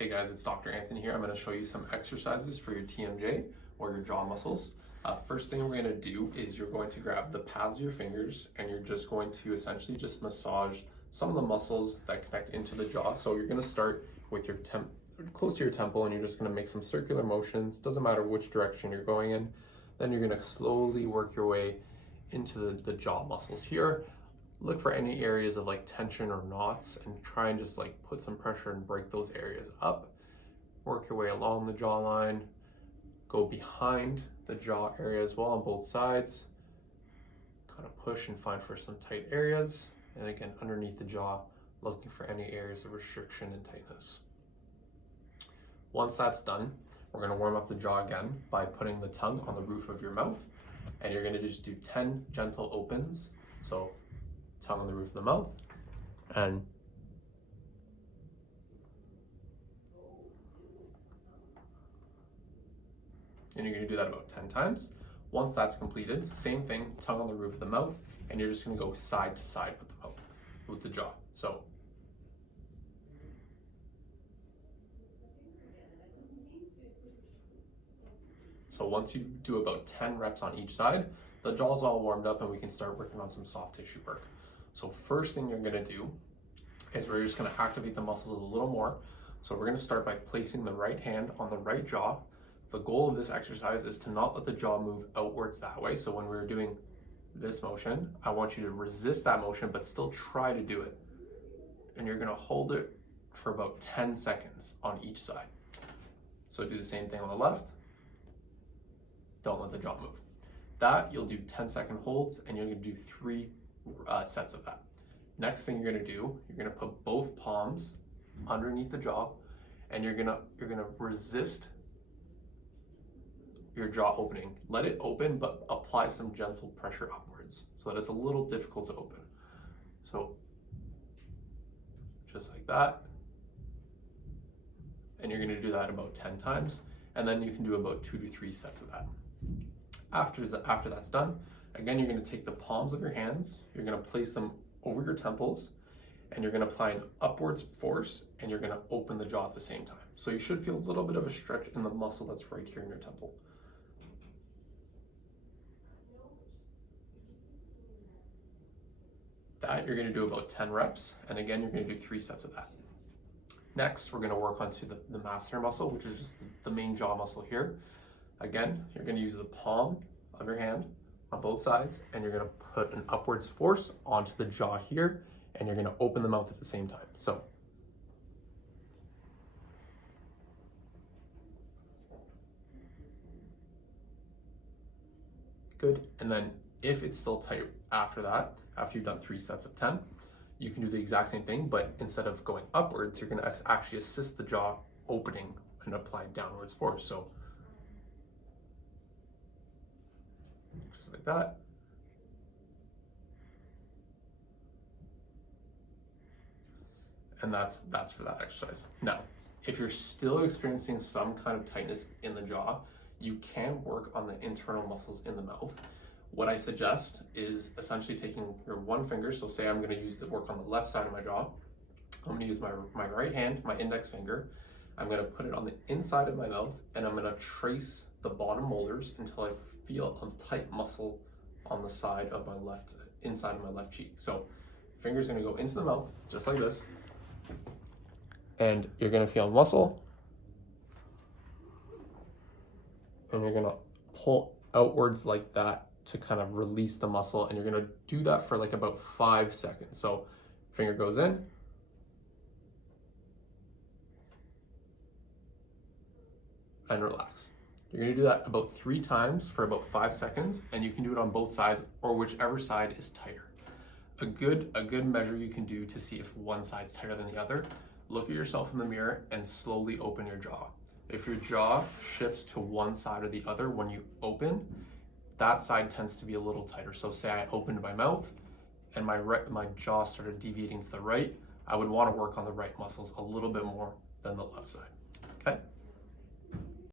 Hey guys, it's Dr. Anthony here. I'm going to show you some exercises for your TMJ or your jaw muscles. First thing we're going to do is you're going to grab the pads of your fingers and you're just going to essentially just massage some of the muscles that connect into the jaw. So you're going to start with your close to your temple, and you're just going to make some circular motions. Doesn't matter which direction you're going in. Then you're going to slowly work your way into the jaw muscles here. Look for any areas of like tension or knots and try and just like put some pressure and break those areas up. Work your way along the jawline, go behind the jaw area as well on both sides. Kind of push and find for some tight areas. And again, underneath the jaw, looking for any areas of restriction and tightness. Once that's done, we're going to warm up the jaw again by putting the tongue on the roof of your mouth. And you're going to just do 10 gentle opens. So tongue on the roof of the mouth, and you're going to do that about 10 times. Once that's completed, same thing, tongue on the roof of the mouth, and you're just going to go side to side with the mouth, with the jaw. So once you do about 10 reps on each side, the jaw's all warmed up and we can start working on some soft tissue work. So first thing you're gonna do is we're just gonna activate the muscles a little more. So we're gonna start by placing the right hand on the right jaw. The goal of this exercise is to not let the jaw move outwards that way. So when we're doing this motion, I want you to resist that motion, but still try to do it. And you're gonna hold it for about 10 seconds on each side. So do the same thing on the left. Don't let the jaw move. That you'll do 10-second holds, and you're gonna do 3 sets of that. Next thing you're gonna do, you're gonna put both palms underneath the jaw, and you're gonna resist your jaw opening. Let it open, but apply some gentle pressure upwards so that it's a little difficult to open. So just like that. And you're gonna do that about 10 times, and then you can do about 2 to 3 sets of that. After that's done, again, you're going to take the palms of your hands, you're going to place them over your temples, and you're going to apply an upwards force, and you're going to open the jaw at the same time. So you should feel a little bit of a stretch in the muscle that's right here in your temple. That you're going to do about 10 reps, and again, you're going to do 3 sets of that. Next, we're going to work onto the masseter muscle, which is just the main jaw muscle here. Again, you're going to use the palm of your hand on both sides, and you're going to put an upwards force onto the jaw here, and you're going to open the mouth at the same time. So good. And then if it's still tight after that, after you've done 3 sets of 10, you can do the exact same thing, but instead of going upwards, you're going to actually assist the jaw opening and apply downwards force. So just like that. And that's for that exercise. Now, if you're still experiencing some kind of tightness in the jaw, you can work on the internal muscles in the mouth. What I suggest is essentially taking your one finger. So say I'm going to work on the left side of my jaw. I'm going to use my right hand, my index finger. I'm going to put it on the inside of my mouth, and I'm going to trace the bottom molars until I feel a tight muscle on the side of my inside of my left cheek. So fingers are going to go into the mouth just like this, and you're going to feel a muscle, and you're going to pull outwards like that to kind of release the muscle, and you're going to do that for like about 5 seconds. So finger goes in, and relax. You're going to do that about 3 times for about 5 seconds, and you can do it on both sides or whichever side is tighter. A good measure you can do to see if one side's tighter than the other, look at yourself in the mirror and slowly open your jaw. If your jaw shifts to one side or the other when you open, that side tends to be a little tighter. So say I opened my mouth and my jaw started deviating to the right, I would want to work on the right muscles a little bit more than the left side. Okay?